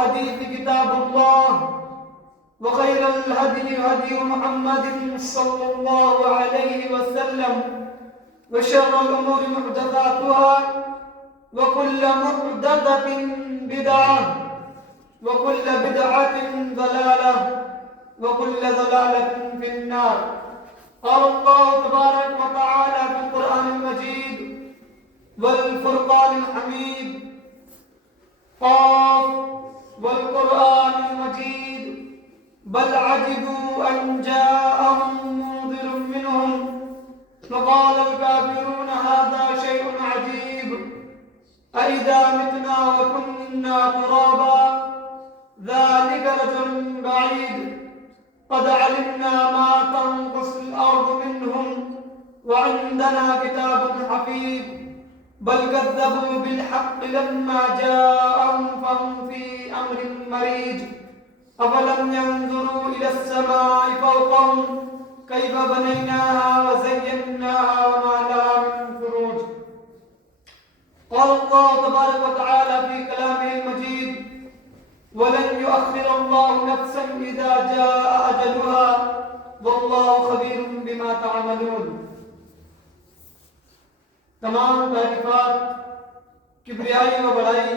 الحديث كتاب الله وخير الهدي هدي محمد صلى الله عليه وسلم وشر الأمور محدثاتها وكل محدثة بدعة وكل بدعة ضلالة وكل ضلالة في النار. قال الله تبارك وتعالى في القرآن المجيد والفرقان الحميد قاف والقرآن المجيد بل عجبوا أن جاءهم منذر منهم وقال الكافرون هذا شيء عجيب أإذا متنا وكنا ترابا ذلك رجل بعيد قد علمنا ما تنقص الأرض منهم وعندنا كتاب حفيظ بل كذبوا بالحق لما جاءهم فهم في أمر مريج أفلم ينظروا إلى السماء فوقهم كيف بنيناها وزيناها وما لها من فروج. قال الله تبارك وتعالى في كلامه المجيد ولن يؤخر الله نفسا إذا جاء أجلها والله خبير بما تعملون. تمام تعریفات کبریائی و بڑائی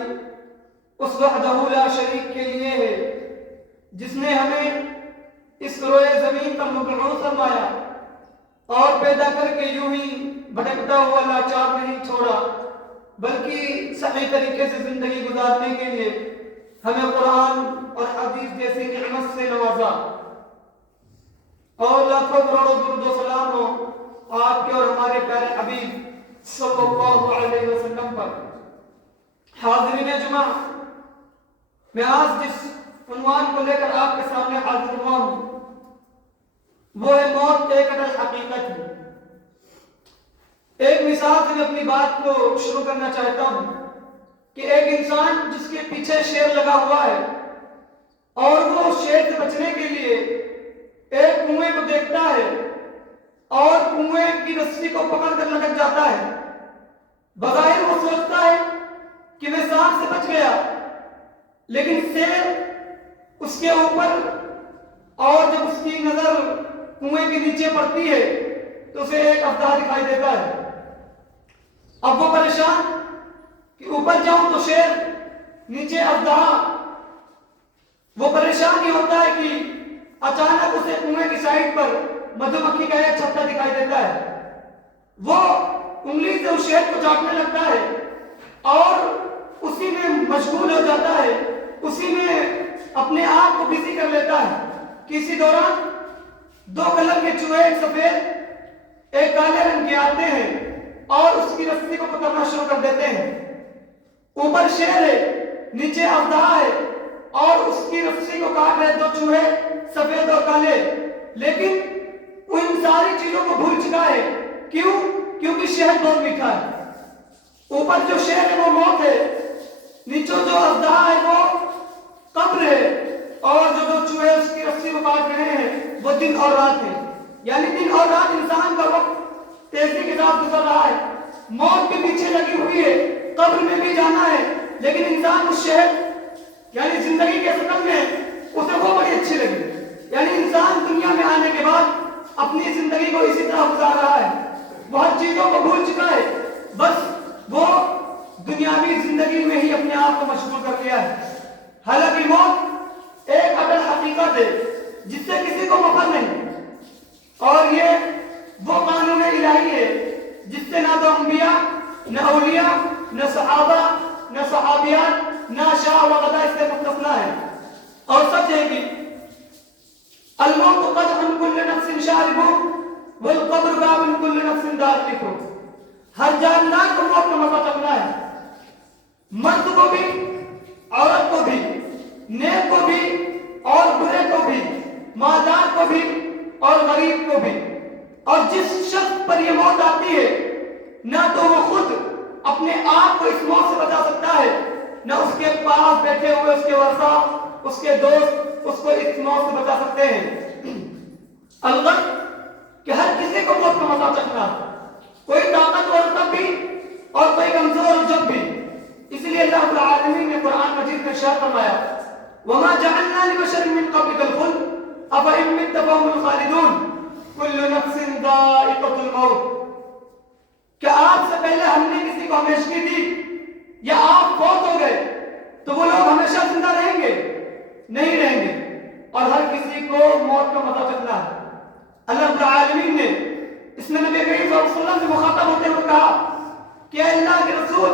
اس وحدہ لا شریک کے لیے ہے جس نے ہمیں اس روئے زمین پر مبعوث فرمایا اور پیدا کر کے یوں ہی بھٹکتا ہوا لاچار نہیں چھوڑا بلکہ صحیح طریقے سے زندگی گزارنے کے لیے ہمیں قرآن اور حدیث جیسی نعمت سے نوازا. اور لاکھوں کروڑوں درود و سلام ہو آپ کے اور ہمارے پیارے حبیب صلی اللہ علیہ وسلم پر. حاضرین جمعہ، میں آج جس عنوان کو لے کر آپ کے سامنے حاضر ہوا ہوں وہ ہے موت ایک اٹل حقیقت ہے. ایک مثال سے میں اپنی بات کو شروع کرنا چاہتا ہوں کہ ایک انسان جس کے پیچھے شیر لگا ہوا ہے اور وہ شیر سے بچنے کے لیے ایک کنویں کو دیکھتا ہے اور کنویں کی رسی کو پکڑ کر لٹک جاتا ہے. بظاہر وہ سوچتا ہے کہ میں سانپ سے بچ گیا، لیکن شیر اس کے اوپر اور جب اس کی نظر کنویں کے نیچے پڑتی ہے تو اسے ایک اژدہا دکھائی دیتا ہے. اب وہ پریشان کہ اوپر جاؤں تو شیر، نیچے اژدہا. وہ پریشان ہی ہوتا ہے کہ اچانک اسے کنویں کی سائڈ پر مدھو مکھی کا ایک چھتا دکھائی دیتا ہے. وہ انگلی سے اس شیر کو چاٹنے لگتا ہے اور اسی میں مشغول ہو جاتا ہے، اسی میں اپنے آپ کو بزی کر لیتا ہے. کسی دوران دو کلر کے چوہے، ایک سفید ایک کالے رنگ کے آتے ہیں اور اس کی رسی کو پکڑنا شروع کر دیتے ہیں. اوپر شیر ہے، نیچے اژدہا ہے اور اس کی رسی کو کاٹ رہے دو چوہے سفید اور کالے. لیکن وہ ان ساری چیزوں کو بھول چکا ہے. کیوں؟ کیونکہ شہد بہت میٹھا ہے. اوپر جو شیر ہے وہ موت ہے، نیچے جو اژدہا ہے وہ قبر ہے، اور جو دو چوہے اس کی رسی کو کاٹ رہے ہیں وہ دن اور رات ہے. یعنی دن اور رات انسان کا وقت تیزی کے ساتھ گزر رہا ہے. موت کے پیچھے لگی ہوئی ہے، قبر میں بھی جانا ہے، لیکن انسان اس شہر یعنی زندگی کے شکل میں اسے وہ بڑی اچھی لگی. یعنی انسان دنیا میں آنے کے بعد اپنی زندگی کو اسی طرح گزار رہا ہے. وہ ہر چیزوں کو بھول چکا ہے، بس وہ دنیاوی زندگی میں ہی اپنے آپ کو مشغول کر لیا ہے. حالانکہ موت ایک اٹل حقیقت ہے جس سے کسی کو مفر نہیں، اور یہ وہ قانون الہی ہے جس سے نہ تو انبیاء، نہ اولیاء، نہ صحابہ، نہ صحابیات، نہ شاہ وغیرہ اس سے مستثنیٰ ہے. اور سچ ہے کہ الموت قطع كل نفس شارب والقبر باب كل نفس داخل. ہر جاندار کو موت کا مزہ چکنا ہے، مرد کو بھی، عورت کو بھی، نیک کو بھی اور برے کو بھی، مالدار کو بھی اور غریب کو بھی. اور جس شخص پر یہ موت آتی ہے نہ تو وہ خود اپنے آپ کو اس موت سے بچا سکتا ہے، نہ اس کے پاس بیٹھے ہوئے اس کے ورثاء، اس کے دوست اس کو اس موت سے بچا سکتے ہیں. البتہ کہ ہر کسی کو موت کا مزہ چکھنا، کوئی طاقتور تب بھی اور کوئی کمزور جب بھی. اس لیے اللہ رب العالمین نے قرآن مجید میں ارشاد فرمایا وما جعلنا لبشر من قبلك الخلد افإن مت فهم الخالدون كل نفس ذائقة الموت. کیا آپ سے پہلے ہم نے کسی کو ہمیشگی دی یا آپ فوت ہو گئے تو وہ لوگ ہمیشہ زندہ رہیں گے؟ نہیں رہیں گے. اور ہر کسی کو موت کا مزہ چکھنا ہے. اللہ رب العالمین نے اس میں نبی کریم صلی اللہ علیہ وسلم سے مخاطب ہوتے ہوئے کہا کہ اے اللہ کے رسول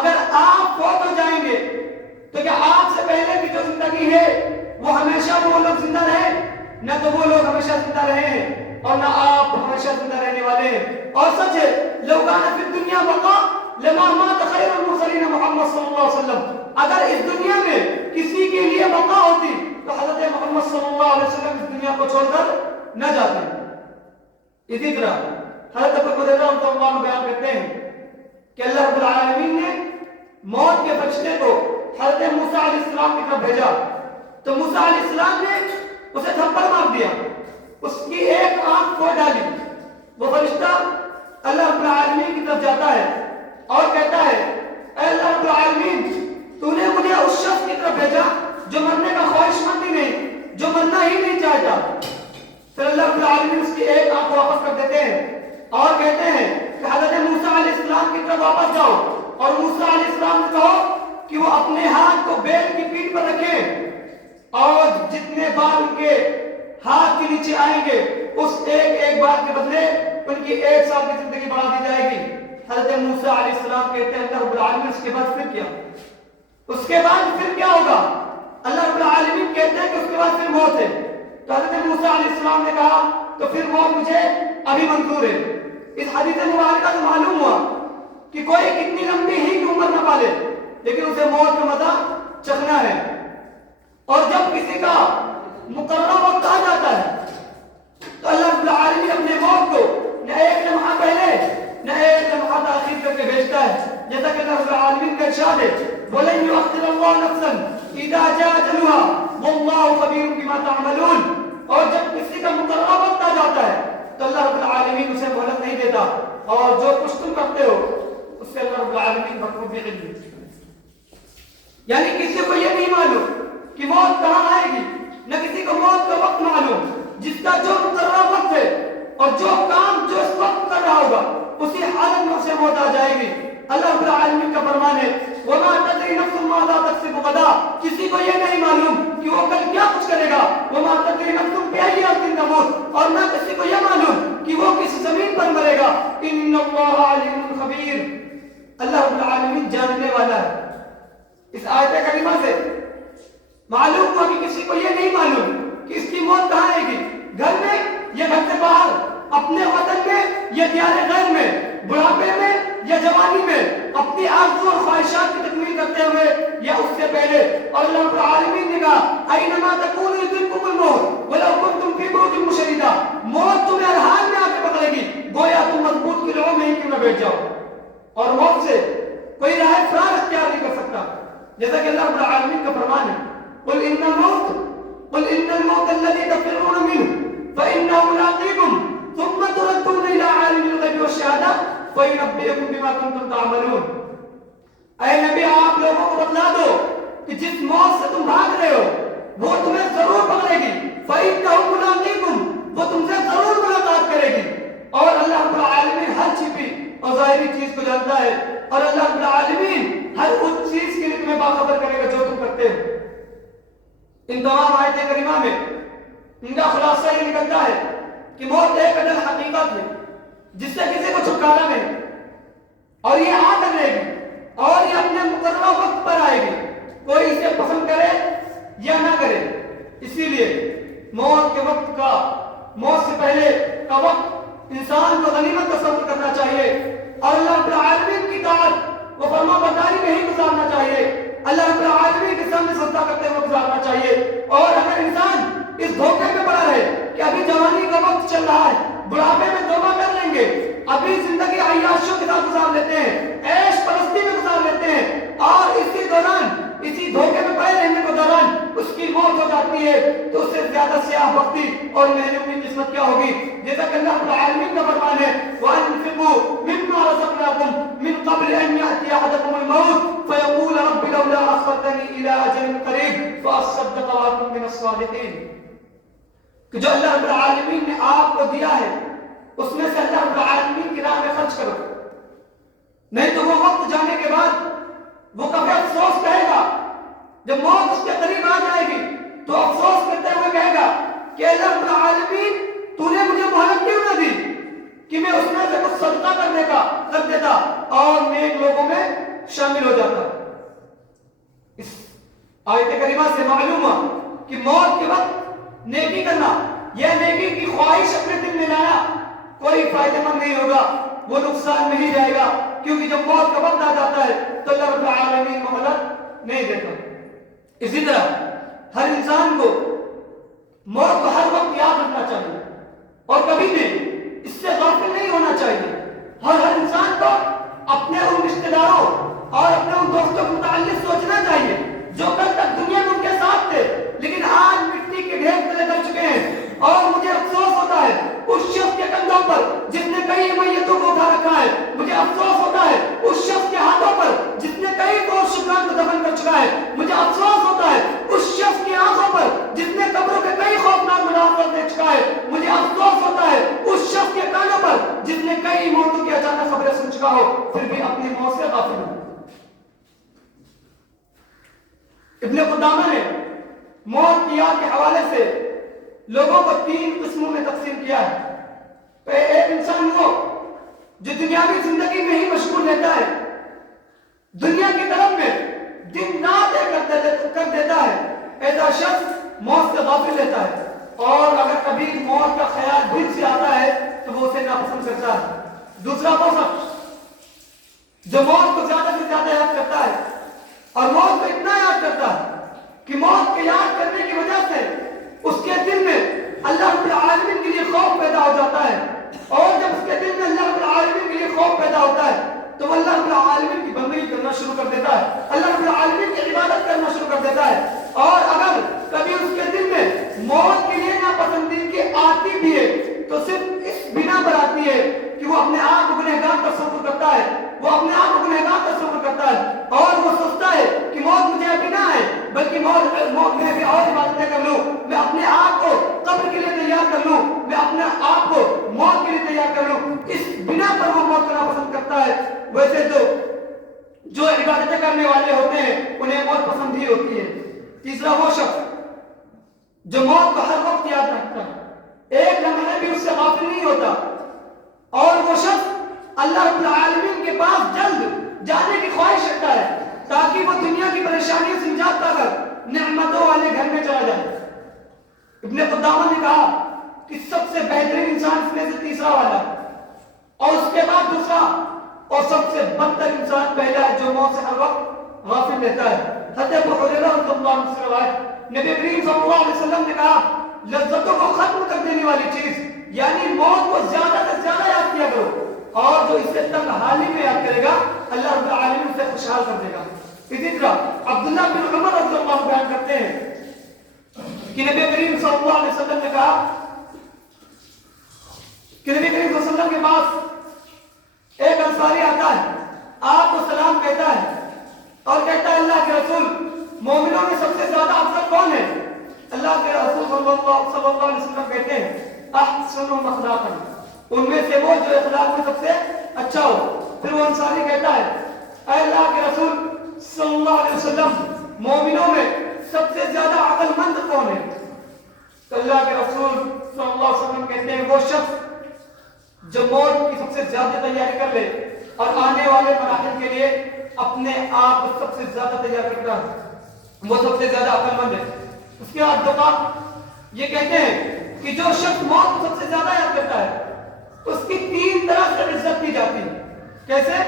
اگر آپ فوت ہو جائیں گے تو کیا آپ سے پہلے کی جو زندگی ہے وہ ہمیشہ وہ لوگ زندہ رہے؟ نہ تو وہ لوگ ہمیشہ زندہ رہے ہیں اور نہ آپ ہمیشہ زندہ رہنے والے ہیں. اور سچ ہے لو کان فی الدنیا بقاء لما مات خیر المرسلین محمد صلی اللہ علیہ وسلم. اگر اس دنیا میں کسی کے لیے بقا ہوتی تو حضرت محمد صلی اللہ علیہ وسلم اس دنیا کو چھوڑ کر نہ جاتے. اسی طرح حضرت ابو ہریرہ رضی اللہ عنہ بیان کرتے ہیں کہ اللہ رب العالمین نے موت کے فرشتے کو حضرت موسیٰ علیہ السلام کی طرف بھیجا تو موسیٰ علیہ السلام نے اسے تھپڑ مار دیا, اس کی ایک آنکھ پھوڑ ڈالی. وہ فرشتہ اللہ رب العالمین کی طرف جاتا ہے اور کہتا ہے اے اللہ رب العالمین تو نے مجھے اس شخص کی طرف بھیجا جو مرنے کا خواہش مند ہی نہیں, جو مرنا ہی نہیں چاہتا. پھر اللہ رب العالمین اس کی ایک آنکھ واپس کر دیتے ہیں اور کہتے ہیں کہ حضرت موسیٰ علیہ السلام کی طرف واپس جاؤ اور موسیٰ علیہ السلام سے کہو کہ وہ اپنے ہاتھ کو بیل کی پیٹھ پر رکھیں اور جتنے بار ان کے ہاتھ کے نیچے آئیں گے اس ایک بار کے بدلے ان کی 1 سال کی زندگی بڑھا دی جائے گی. حضرت موسیٰ علیہ السلام کہتے ہیں اللہ رب العالمین اس کے بعد پھر کیا؟ اس کے بعد پھر کیا ہوگا؟ اللہ رب العالمین کہتے ہیں کہ اس کے بعد پھر موت ہے. تو حضرت موسیٰ علیہ السلام نے کہا تو پھر موت مجھے ابھی منظور ہے. اس حدیث مبارکہ سے معلوم ہوا کہ کوئی کتنی لمبی ہی کی عمر نہ پالے لیکن اسے موت کا مزہ چکھنا ہے. اور جب کسی کا مقررہ وقت آ جاتا ہے تو اللہ رب العالمین اپنے موت کو نہ ایک لمحہ پہلے نہ ایک لمحہ تاخیر کر کے بھیجتا ہے. جیسا کہ اللہ رب العالمین کا ارشاد ہے وَلَن يُؤَخِّرَ اللَّهُ نَفْسًا إِذَا جَاءَ أَجَلُهَا وَاللَّهُ خَبِيرٌ بِمَا تَعْمَلُونَ. اور جب کسی کا مقررہ وقت آ جاتا ہے تو اللہ رب العالمین اسے مہلت نہیں دیتا اور جو کچھ تم کرتے ہو اس سے اللہ رب العالمین بخوبی علم ہے. یعنی کسی کو یہ نہیں معلوم کہ موت کہاں آئے گی, نہ کسی کو موت کا وقت معلوم. جس کا جو مقررہ وقت ہے اور جو کام جو اس وقت کر رہا ہوگا اسی حالت میں اسے موت آ جائے گی. اللہ رب العالمین کا فرمان ہے وَمَا تَدْرِي نَفْسٌ مَاذَا تَكْسِبُ غَدًا. کسی کو یہ نہیں معلوم کہ وہ کل کیا کچھ کرے گا. وَمَا تَدْرِي نَفْسٌ بِأَيِّ أَرْضٍ تَمُوتُ. اور نہ کسی کو یہ معلوم کہ وہ کس زمین پر مرے گا. إِنَّ اللَّهَ عَلِيمٌ خَبِيرٌ. اللہ رب العالمین جاننے والا ہے. اس آیت کریمہ سے معلوم ہوا کہ کسی کو یہ نہیں معلوم کہ اس کی موت کہاں آئے گی, گھر میں یا گھر سے باہر, اپنے وطن میں یا دیار غیر میں, بڑھاپے میں یا جوانی میں, اپنی آرزو اور خواہشات کی تکمیل کرتے ہوئے یا اس سے پہلے. اور اللہ رب العالمین نے کہا اینما تکونوا یدرککم الموت ولو کنتم فی بروج مشیدہ. موت تمہیں ہر حال میں آ کے پکڑے گی گویا تم مضبوط قلعوں میں ہی کیوں نہ بیٹھ جاؤ. اور موت سے کوئی راہ فرار اختیار نہیں کر سکتا. جیسا کہ اللہ رب العالمین کا فرمان ہے قل ان الموت الذي تفرون منه فانه ملاقيكم ثم تردون الى عالم الغيب والشهاده فينبئكم بما كنتم تعملون. اے نبی آپ لوگوں کو بتلا دو کہ جس موت سے تم بھاگ رہے ہو وہ تمہیں ضرور پکڑے گی. فانه ملاقيكم, وہ تم سے ضرور ملاقات کرے گی. اور اللہ رب العالمین ہر چھپی اور ظاہری چیز کو جانتا ہے اور اللہ رب العالمین ہر اس چیز کے لیے تمہیں باخبر کرے گا جو تم کرتے ہو. ان تمام آیت کریمہ میں ان کا خلاصہ یہ نکلتا ہے کہ موت ایک عدل حقیقت ہے جس سے کسی کو چھٹکارا نہیں, اور یہ آ کر رہے گی اور یہ اپنے مقررہ وقت پر آئے گی, کوئی اسے پسند کرے یا نہ کرے. اسی لیے موت کے وقت کا, موت سے پہلے کا وقت انسان کو غنیمت تصور کرنا چاہیے اور اللہ رب العالمین کی طاعت و فرما برداری میں ہی گزارنا چاہیے. اللہ رب العالمین کے سامنے سجدہ کرتے ہوئے گزارنا چاہیے. اور اگر انسان اس دھوکے میں پڑا ہے کہ ابھی جوانی کا وقت چل رہا ہے, بڑھاپے میں توبہ کر لیں گے, ابھی زندگی عیاشیوں کے ساتھ گزار لیتے ہیں, عیش پرستی میں گزار لیتے ہیں, اور اسی دوران اسی دھوکے میں پڑے رہنے کے دوران اس کی موت ہو جاتی ہے تو اس سے زیادہ سیاہ بختی اور محرومی کی قسمت کیا ہوگی؟ جیسا کہ اللہ رب العالمین کا فرمان ہے وَأَنفِقُوا مِمَّا رَزَقْنَاكُم مِّن قَبْلِ أَن يَأْتِيَ أَحَدَكُمُ الْمَوْتُ فَيَقُولَ رَبِّ لَوْلَا أَخَّرْتَنِي إِلَىٰ أَجَلٍ قَرِيبٍ فَأَصَّدَّقَ وَأَكُن مِّنَ الصَّالِحِينَ۔ کہ جو اللہ رب العالمین نے آپ کو دیا ہے اس میں سے اللہ رب العالمین کی راہ میں خرچ کرو، نہیں تو وہ وقت جانے کے بعد وہ کبھی افسوس کہے گا، جب موت اس کے قریب آ جائے گی تو افسوس کرتے ہوئے کہے گا کہ اللہ رب العالمین تو نے مجھے مہلت کیوں نہ دی کہ میں اس میں سے کچھ صدقہ کر دیتا اور نیک لوگوں میں شامل ہو جاتا۔ اس آیت کریمہ سے معلوم ہوا کہ موت کے وقت نیکی کرنا، یہ نیکی کی خواہش اپنے دل میں لانا کوئی فائدہ مند نہیں ہوگا، وہ نقصان میں ہی جائے گا، کیونکہ جب موت کا وقت آ جاتا ہے تو اللہ رب العالمین مہلت نہیں دیتا۔ اسی طرح ہر انسان کو موت کو ہر وقت یاد رکھنا چاہیے اور کبھی بھی اس سے غافل نہیں ہونا چاہیے۔ ہر انسان کو اپنے ان رشتہ داروں اور اپنے ان دوستوں کے متعلق سوچنا چاہیے جو کل تک دنیا میں ان کے ساتھ تھے لیکن آج مٹی کے ڈھیر تلے کر چکے ہیں، اور مجھے افسوس ہوتا ہے اس شخص کے کندھوں پر جس نے کئی میتوں کو اٹھا رکھا ہے، مجھے افسوس ہوتا ہے اس شخص کے ہاتھوں پر جس نے کئی شکران کو دفن کر چکا ہے، مجھے افسوس ہوتا ہے اس شخص کی آنکھوں پر جس نے قبروں کے کئی خوفناک مناظر دیکھ چکا ہے، مجھے افسوس ہوتا ہے اس شخص کے کانوں پر جس نے کئی موتوں کی اچانک خبریں سن چکا ہو پھر بھی اپنی موت سے غافل ہو۔ ابن قدامہ نے موت کی یاد کے حوالے سے لوگوں کو 3 قسموں میں تقسیم کیا ہے۔ ایک انسان وہ جو دنیاوی زندگی میں ہی مشغول رہتا ہے، دنیا کی طرف میں دن رات کر دیتا ہے، ایسا شخص موت سے غافل رہتا ہے، اور اگر کبھی موت کا خیال دل سے آتا ہے تو وہ اسے ناپسند کرتا ہے۔ دوسرا وہ شخص جو موت کو زیادہ سے زیادہ یاد کرتا ہے اور موت کو اتنا یاد کرتا ہے کہ موت کے یاد کرنے کی وجہ سے اس کے دل میں اللہ رب العالمین کے لیے خوف پیدا ہو جاتا ہے، اور جب اس کے دل میں اللہ رب العالمین کے لیے خوف پیدا ہوتا ہے تو وہ اللہ رب العالمین کی بندگی کرنا شروع کر دیتا ہے، اللہ رب العالمین کی عبادت کرنا شروع کر دیتا ہے۔ اور اگر کبھی اس کے دل میں موت کے لیے ناپسندیدگی آتی بھی ہے تو صرف اس بنا پر آتی ہے کہ وہ اپنے آپ کو گنہگار تصور کرتا ہے، وہ اپنے آپ کو گنہگار تصور کرتا ہے، اور وہ سوچتا ہے کہ موت مجھے ابھی نہ ہے بلکہ موت میں بھی اور عبادتیں کر لوں، میں اپنے آپ کو قبر کے لیے تیار کر لوں، میں اپنے آپ کو موت کے لیے تیار کر لوں، اس بنا پر وہ موت کرنا پسند کرتا ہے۔ ویسے تو جو عبادتیں کرنے والے ہوتے ہیں انہیں موت پسند ہی ہوتی ہے۔ تیسرا وہ شخص جو موت کو ہر وقت یاد رکھتا ہے، ایک لمحہ بھی اس سے غافل نہیں ہوتا، اور وہ شخص اللہ رب العالمین کے پاس جلد جانے کی خواہش رکھتا ہے تاکہ وہ دنیا کی پریشانیوں سے نجات پا کر نعمتوں والے گھر میں چلا جائے۔ ابن قدامہ نے کہا کہ سب سے بہترین انسان اس میں سے تیسرا والا ہے، اور اس کے بعد دوسرا، اور سب سے بدتر انسان پہلا ہے جو موت سے ہر وقت غافل رہتا ہے۔ حضرت ابو ہریرہ رضی اللہ عنہ سے روایت، نبی کریم صلی اللہ علیہ وسلم نے کہا لذتوں کو ختم کر دینے والی چیز یعنی موت کو زیادہ سے زیادہ یاد کیا کرو، اور جو اسے تنگ حالی میں یاد کرے گا اللہ رب العالمین اسے خوشحال کر دے گا۔ اسی طرح عبداللہ بن عمر رضی اللہ عنہ بیان کرتے ہیں کہ نبی کریم صلی اللہ علیہ وسلم نے کہا کہ نبی کریم صلی اللہ علیہ وسلم کے پاس ایک انصاری آتا ہے، آپ کو سلام کہتا ہے اور کہتا ہے اللہ کے رسول مومنوں میں سب سے زیادہ افضل کون ہے؟ اللہ کے رسول صلی اللہ علیہ وسلم کہتے ہیں احسنهم اخلاقا، ان میں سے وہ جو اخلاق میں سب سے اچھا ہو۔ پھر وہ انصاری کہتا ہے اے اللہ کے رسول صلی اللہ علیہ وسلم مومنوں میں سب سے زیادہ عقل مند کون ہے؟ تو اللہ کے رسول صلی اللہ علیہ وسلم کہتے ہیں وہ شخص جو موت کی سب سے زیادہ تیاری کر لے اور آنے والے مراحل کے لیے اپنے آپ کو سب سے زیادہ تیار کرتا ہے، وہ سب سے زیادہ عقل مند ہے۔ اس کے بعد دعا یہ کہتے ہیں کہ جو شخص موت کو سب سے زیادہ یاد کرتا ہے اس کی 3 طرح سے عزت کی جاتی ہے۔ کیسے؟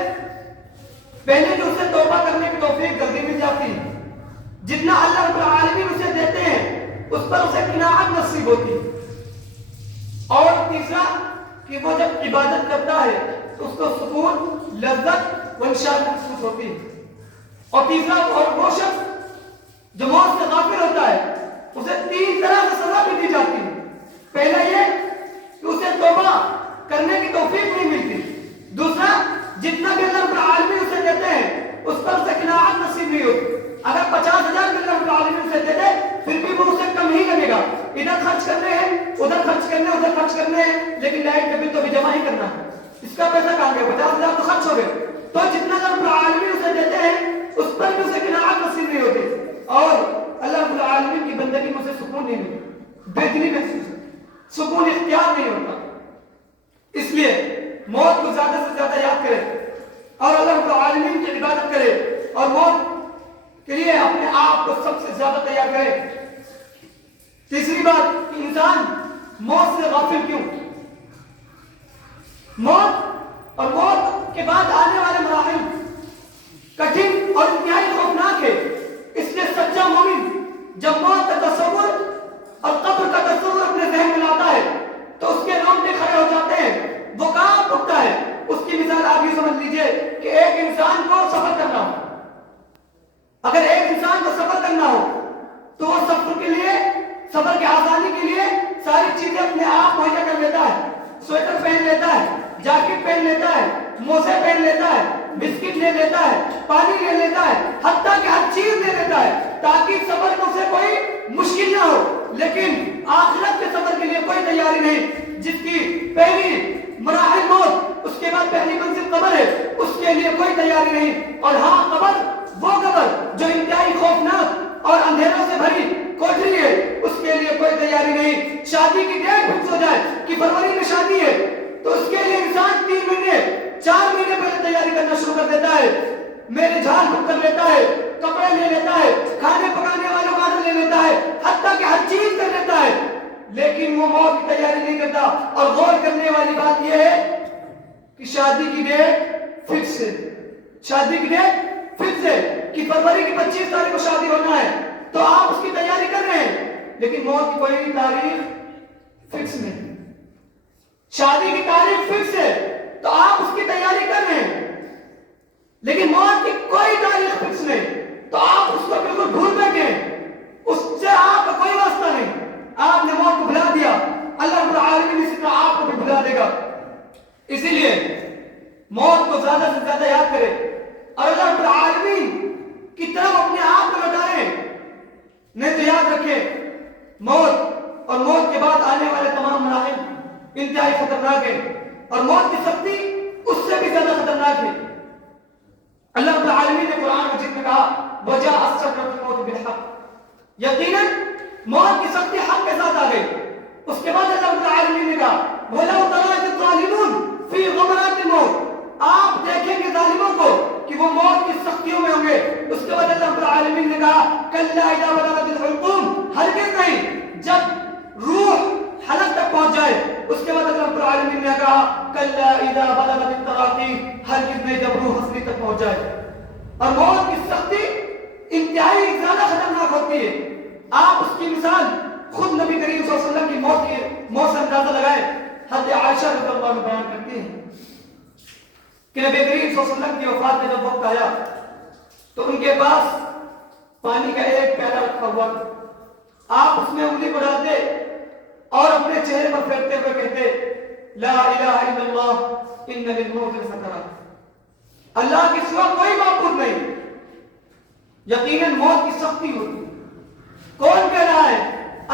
پہلے جو اسے توبہ کرنے کی توفیق جلدی مل جاتی ہے، جتنا اللہ رب العالمین اسے دیتے ہیں اس پر اسے قناعت نصیب ہوتی ہے، اور تیسرا کہ وہ جب عبادت کرتا ہے تو اس کو سکون، لذت و انشاءت محسوس ہوتی ہے، اور تیسرا اور وہ شخص جو موت سے غافل ہوتا ہے ادھر خرچ کرنے ہیں، لیکن لائٹ کا بل تو بھی جمع ہی کرنا ہے، اس کا پیسہ کہاں گیا؟ 50,000 تو خرچ ہو گئے. تو جتنا رب العالمین اسے دیتے ہیں اس پر بھی اسے قناعت نصیب نہیں ہوتی، اور اللہ رب العالمین کی بندگی میں اسے سکون نہیں ملتا، بہتری محسوس ہوتی، سکون اختیار نہیں ہوتا. اس لیے موت کو زیادہ سے زیادہ یاد کرے اور اللہ رب العالمین کی عبادت کرے، اور موت کے لیے اپنے آپ کو سب سے زیادہ تیار کرے. تیسری بات کہ انسان موت سے غافل کیوں؟ موت اور موت کے بعد آنے والے مراحل کٹھن اور انتہائی خوفناک ہے. اس لیے سچا مومن جب موت کا تصور اور قبر کا تصور اپنے ذہن میں لاتا ہے تو اس کے رونگٹے کھڑے ہو جاتے ہیں، وہ کانپ اٹھتا ہے. اس کی مثال آپ یہ سمجھ لیجئے کہ ایک انسان کو سفر کرنا ہو. اگر ایک انسان کو سفر کرنا ہو تو وہ سفر کے آسانی کے لیے ساری چیزیں اپنے آپ مہیا کر لیتا ہے. سویٹر پہن لیتا ہے، جاکٹ پہن لیتا ہے، موزے پہن لیتا ہے، بسکٹ لے لیتا ہے، پانی لے لیتا ہے، حتیٰ کہ ہر چیز لے لیتا ہے تاکہ سفر میں اسے کوئی مشکل نہ ہو. لیکن آخرت کے سفر کے لیے کوئی تیاری نہیں، جس کی پہلی مراحل موت، اس کے بعد پہلی منزل قبر ہے، اس کے لیے کوئی تیاری نہیں. اور ہاں قبر، وہ قبر جو انتہائی خوفناک اور اندھیروں سے بھری کوٹری ہے، اس کے لیے کوئی تیاری نہیں. شادی کی ڈیٹ فکس ہو جائے کہ فروری میں شادی ہے تو اس کے لیے انسان 3 مہینے 4 مہینے پہلے تیاری کرنا شروع کر دیتا ہے. میرے جھال بک کر لیتا ہے، کپڑے لے لیتا ہے، کھانے پکانے والوں کا آرڈر لے لیتا ہے، حتیٰ کہ ہر چیز کر لیتا ہے، لیکن وہ موت کی تیاری نہیں کرتا. اور غور کرنے والی بات یہ ہے کہ شادی کی ڈیٹ فکس ہے، شادی کی ڈیٹ فکس ہے کہ فروری کی 25 تاریخ کو شادی ہونا ہے، تو آپ اس کی تیاری کر رہے ہیں، لیکن موت کی کوئی تاریخ فکس نہیں. شادی کی تاریخ فکس ہے تو آپ اس کی تیاری کر رہے ہیں، لیکن موت کی کوئی تاریخ فکس نہیں تو آپ اس کو بالکل بھول بیٹھے ہیں، اس سے آپ کا کوئی واسطہ نہیں. آپ نے موت کو بھلا دیا، اللہ رب العالمین اسی طرح آپ کو بھی بھلا دے گا. اسی لیے موت کو زیادہ سے زیادہ یاد کرے اور اللہ رب العالمین کی طرف اپنے آپ کو لوٹائیں. نہیں تو یاد رکھیں موت اور موت کے بعد آنے والے تمام مراحل انتہائی خطرناک ہے، اور موت کی سختی اس سے بھی زیادہ خطرناک ہے. اللہ رب العالمین نے قرآن مجید میں کہا وَجَاءَتْ سَكْرَةُ الْمَوْتِ بِالْحَقِّ، یقیناً موت کی سختی حق کے ساتھ آ گئی. اس کے بعد اللہ رب العالمین نے کہا وَلَوْ تَرَىٰ إِذِ الظَّالِمُونَ فِي غَمَرَاتِ الْمَوْتِ، آپ دیکھیں گے ظالموں کو کہ وہ موت کی سختیوں میں ہوں گے. اس کے بعد اللہ رب العالمین نے کہا كَلَّا إِذَا بَلَغَتِ الْحُلْقُومَ، ہرگز نہیں جب روح حلق تک پہنچ جائے. اس کے بعد اللہ رب العالمین نے کہا كَلَّا إِذَا بَلَغَتِ التَّرَاقِي، ہرگز نہیں جب روح ہستی تک پہنچ جائے. اور موت کی سختی انتہائی زیادہ خطرناک ہوتی ہے. آپ اس کی مثال خود نبی کریم صلی اللہ علیہ وسلم کی موت سے اندازہ لگائیں. حضرت عائشہ رضی اللہ عنہ بیان کرتی ہیں کہ نبی کریم صلی اللہ علیہ وسلم کی وفات کا جب وقت آیا تو ان کے پاس پانی کا ایک پیالہ رکھا ہوا تھا. آپ اس میں انگلی کو ڈالتے اور اپنے چہرے پر پھیرتے ہوئے کہتے لا الہ الا اللہ ان للموت لسکرات، اللہ کے سوا کوئی معبود نہیں، یقیناً موت کی سختی ہوتی. کون کہہ رہا ہے؟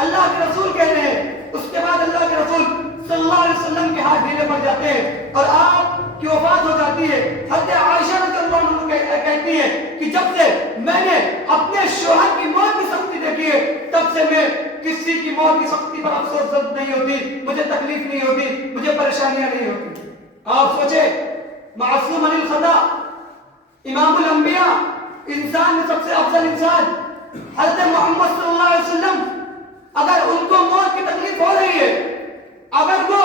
اللہ کے رسول کہہ رہے ہیں. اس کے بعد اللہ کے رسول صلی اللہ علیہ وسلم کے ہاتھ ڈھیلے پڑ جاتے ہیں اور آپ کی وفات ہو جاتی ہے. حضرت عائشہ رضی اللہ عنہ کہتی ہیں کہ جب سے میں نے اپنے شوہر کی موت کی سختی دیکھی ہے تب سے میں کسی کی موت کی سختی پر افسوس نہیں ہوتی، مجھے تکلیف نہیں ہوتی، مجھے پریشانیاں نہیں ہوتی. آپ سوچیں معصوم عن الخطا، امام الانبیاء، انسان میں سب سے افضل انسان حضرت محمد صلی اللہ علیہ وسلم، اگر ان کو موت کی تکلیف ہو رہی ہے، اگر وہ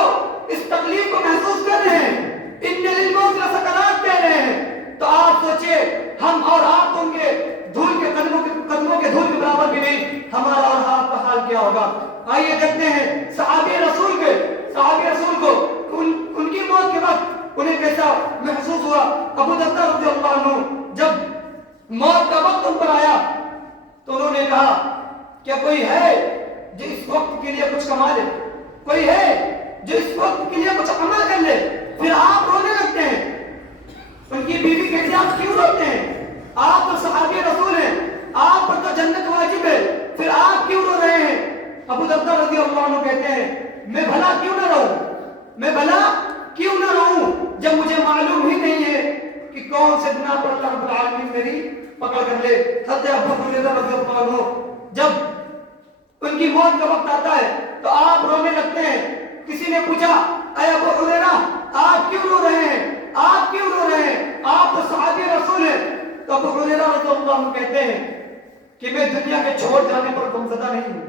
اس تکلیف کو محسوس کر رہے ہیں، ان للموت لسکرات کہہ رہے ہیں، تو آپ سوچئے ہم اور آپ ان کے دھول کے قدموں کے دھول کے برابر بھی نہیں، ہمارا اور آپ کا حال کیا ہوگا. آئیے دیکھتے ہیں صحابی رسول کو ان کی موت کے وقت انہیں کیسا محسوس ہوا. ابو درداء رضی اللہ عنہ جب موت کا وقت ان پر آیا تو انہوں نے کہا کیا کوئی ہے جو اس وقت کے لیے کچھ کما لے، کوئی ہے جو اس وقت کے لیے کچھ عمل کر لے؟ پھر آپ رونے لگتے ہیں. ان کی بیوی کہتی آپ کیوں روتے ہیں؟ آپ تو صحابی رسول ہیں، آپ پر تو جنت واجب ہے، پھر آپ کیوں رو رہے ہیں؟ ابو درداء رضی اللہ عنہ کہتے ہیں میں بھلا کیوں نہ رہوں، میں بھلا کیوں نہ رہوں جب مجھے معلوم ہی نہیں ہے کہ کون سے بنا پر اللہ رب العالمین میری پکڑ کر لے۔ حضرت ابو ہریرہ رضی اللہ عنہ جب ان کی موت کا وقت آتا ہے تو آپ رونے لگتے ہیں۔ کسی نے پوچھا اے ابو ہریرہ آپ کیوں رو رہے ہیں، آپ کیوں رو رہے ہیں، آپ تو صحابی رسول ہیں۔ تو ابو ہریرہ رضی اللہ عنہ کہتے ہیں کہ میں دنیا کے چھوڑ جانے پر غمزدہ نہیں ہوں،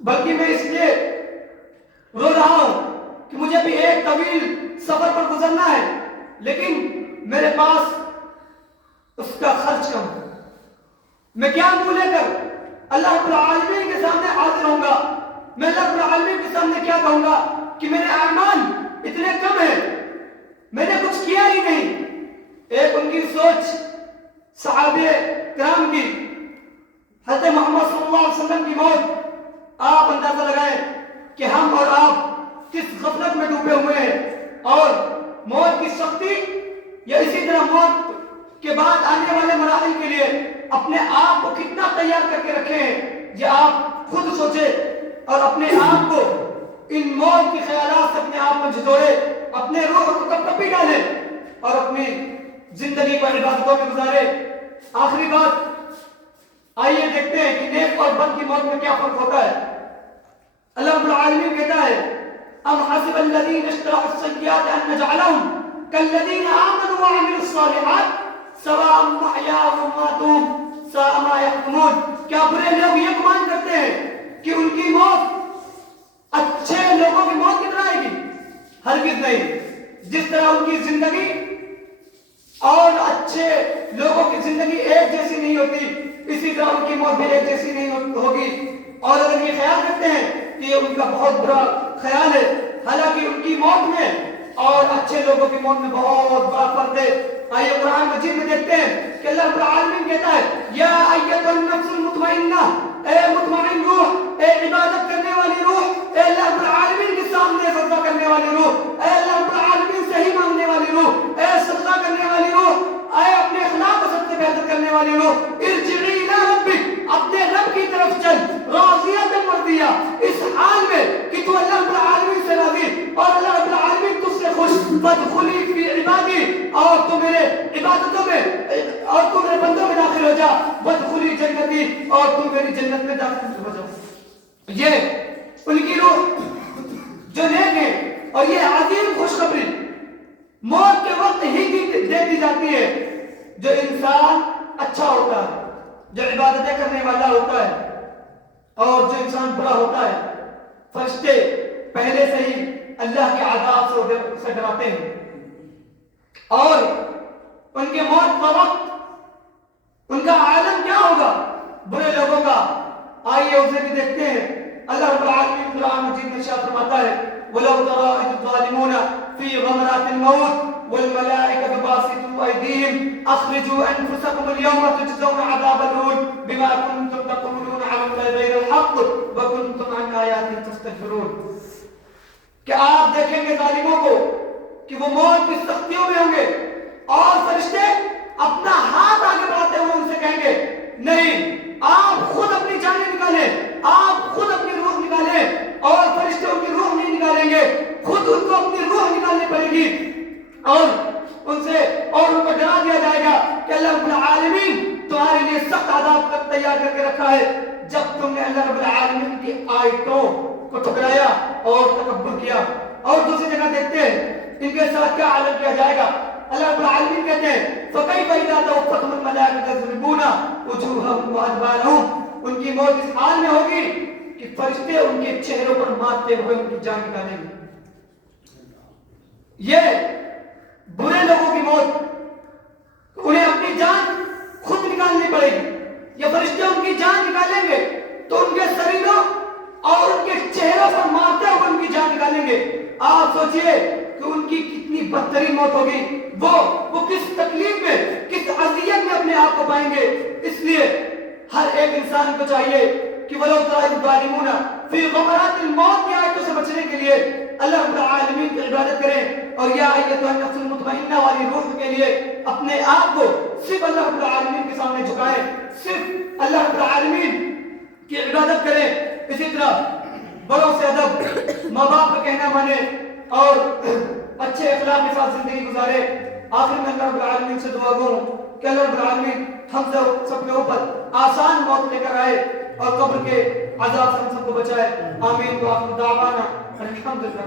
بلکہ میں اس لیے رو رہا ہوں کہ مجھے بھی ایک طویل سفر پر گزرنا ہے، لیکن میرے پاس اس کا خرچ کم ہے۔ میں کیا منہ لے کر اللہ رب العالمین کے سامنے حاضر ہوں گا، میں اللہ رب العالمین کے سامنے کیا کہوں گا کہ میرے اعمال اتنے کم ہیں، میں نے کچھ کیا ہی نہیں۔ ایک ان کی سوچ صحابہ کرام کی، حضرت محمد صلی اللہ علیہ وسلم کی موت، آپ اندازہ لگائیں کہ ہم اور آپ کس غفلت میں ڈوبے ہوئے ہیں، اور موت کی سختی یا اسی طرح موت کے بعد آنے والے مراحل کے لیے اپنے آپ کو کتنا تیار کر کے رکھے ہیں، یہ آپ خود سوچیں اور اپنے آپ کو ان موت کے خیالات سے اپنے آپ کو جھنجھوڑے، اپنے روح کو کپکپی ڈالے اور اپنی زندگی کو عبادتوں میں گزارے۔ آخری بات، آئیے دیکھتے ہیں کہ نیک اور بد کی موت میں کیا فرق ہوتا ہے۔ اللہ رب العالمین کہتا ہے ام حسب الذین اشتروا السیئات ان نجعلهم کالذین آمنوا وعملوا الصالحات سواء محیاهم ومماتهم ساء ما یحکمون۔ کیا برے لوگ یہ گمان کرتے ہیں کہ ان کی موت اچھے لوگوں کی موت کی طرح آئے گی؟ ہرگز نہیں۔ جس طرح ان کی زندگی اور اچھے لوگوں کی زندگی ایک جیسی نہیں ہوتی، اسی طرح ان کی موت بھی ایک جیسی نہیں ہوگی۔ اور اگر یہ خیال کرتے ہیں کہ یہ ان کا بہت برا خیال ہے، حالانکہ ان کی موت میں اور اچھے لوگوں کی موت میں بہت بڑا فرق ہے۔ آئیے قرآن مجید میں دیکھتے ہیں کہ اللہ رب العالمین کہتا ہے یا ایتھا النفس المطمئنہ، اے مطمئن روح، اے عبادت کرنے والی روح، اے اللہ رب العالمین کے سامنے سجدہ کرنے والی روح، اے اللہ رب العالمین سے ہی مانگنے والی روح، اے سجدہ کرنے والی روح، اے اپنے اخلاق کو سب سے بہتر کرنے والی روح، ارجعی الی ربک، اپنے رب کی طرف چل، راضیۃ مرضیہ، اس حال میں کہ تو اللہ رب العالمین سے راضی اور اللہ رب العالمین تجھ سے خوش، فادخلی فی عبادی، اور تو میرے عبادتوں میں اور تو میرے بندوں میں داخل ہو جا، وادخلی جنتی، اور تو میری جنت میں داخل ہو جا۔ یہ ان کی روح جو نیک ہے، اور یہ عظیم خوشخبری موت کے وقت ہی دے دی جاتی ہے۔ جو انسان اچھا ہوتا ہے، جو عبادتیں کرنے والا ہوتا ہے، اور جو انسان برا ہوتا ہے، فرشتے پہلے سے ہی اللہ کے عذاب سے ڈراتے ہیں، اور ان کے موت کا وقت ان کا عالم کیا ہوگا برے لوگوں کا۔ آئیے اسے بھی دیکھتے ہیں۔ اللہ رب العالمین قرآن مجید میں ارشاد فرماتا ہے وَلَوْ تَرَىٰ إِذِ الظَّالِمُونَ فِي غَمَرَاتِ الْمَوْتِ وَالْمَلَائِكَةُ بَاسِطُو أَيْدِيهِمْ أَخْرِجُوا أَنفُسَكُمُ الْيَوْمَ تُجْزَوْنَ عَذَابَ الْهُونِ بِمَا كُنتُمْ تَقُولُونَ عَلَى اللَّهِ غَيْرَ الْحَقِّ وَكُنتُمْ عَنْ آيَاتِهِ تَسْتَكْبِرُونَ۔ کہ آپ دیکھیں گے ظالموں کو کہ وہ موت کی سختیوں میں ہوں گے، اور فرشتے اپنا ہاتھ آگے بڑھاتے ہوئے ان سے کہیں گے نہیں، آپ خود اپنی جانیں نکالیں، آپ خود اپنی روح نکالیں، اور فرشتے ان کی روح نہیں نکالیں گے، خود ان کو اپنی روح نکالنی پڑے گی، اور ان کو ڈرا دیا جائے گا کہ اللہ رب العالمین تمہارے لیے سخت عذاب تیار کر کے رکھا ہے جب تم نے اللہ رب العالمین کی آیتوں کو ٹھکرایا اور تکبر کیا۔ اور دوسری جگہ دیکھتے ہیں ان کے ساتھ کیا عالم کیا جائے گا۔ اللہ رب العالمین کہتے ہیں فَكَيْفَ إِذَا تَوَفَّتْهُمُ الْمَلَائِكَةُ يَضْرِبُونَ وُجُوهَهُمْ وَأَدْبَارَهُمْ۔ ان کی موت اس حال میں ہوگی کہ فرشتے ان کے چہروں پر مارتے ہوئے ان کی جان نکالیں گے۔ یہ برے لوگوں کی موت، انہیں اپنی جان خود نکالنی پڑے گی، یہ فرشتے ان کی جان نکالیں گے تو ان کے شریروں اور ان کے چہروں پر مارتے ہوئے ان کی جان نکالیں گے۔ آپ سوچئے کہ ان کی کتنی بدترین موت ہوگی، وہ کس تکلیف میں، کس اذیت میں اپنے آپ کو پائیں گے۔ اس لیے ہر ایک انسان کو چاہیے کہ وَلَوْ تَرَىٰ إِذِ الظَّالِمُونَ فِي غَمَرَاتِ الْمَوْتِ کی آیتوں سے بچنے کے لیے اللہ رب العالمین کی عبادت کریں، اور یا ایتھا النفس المطمئنہ والی روح کے لیے اپنے آپ کو صرف اللہ رب العالمین کے سامنے جھکائیں، صرف اللہ رب العالمین کی عبادت کریں۔ اسی طرح بڑوں سے ادب، ماں باپ کا کہنا مانے اور اچھے اخلاق کے ساتھ زندگی گزارے. آخر میں اللہ رب العالمین سے دعا گو کہ اللہ رب العالمین ہم سب کے اوپر آسان موت لے کر آئے اور قبر کے عذاب سے ہم سب کو بچائے. آمین. وآخر دعوانا الحمدللہ.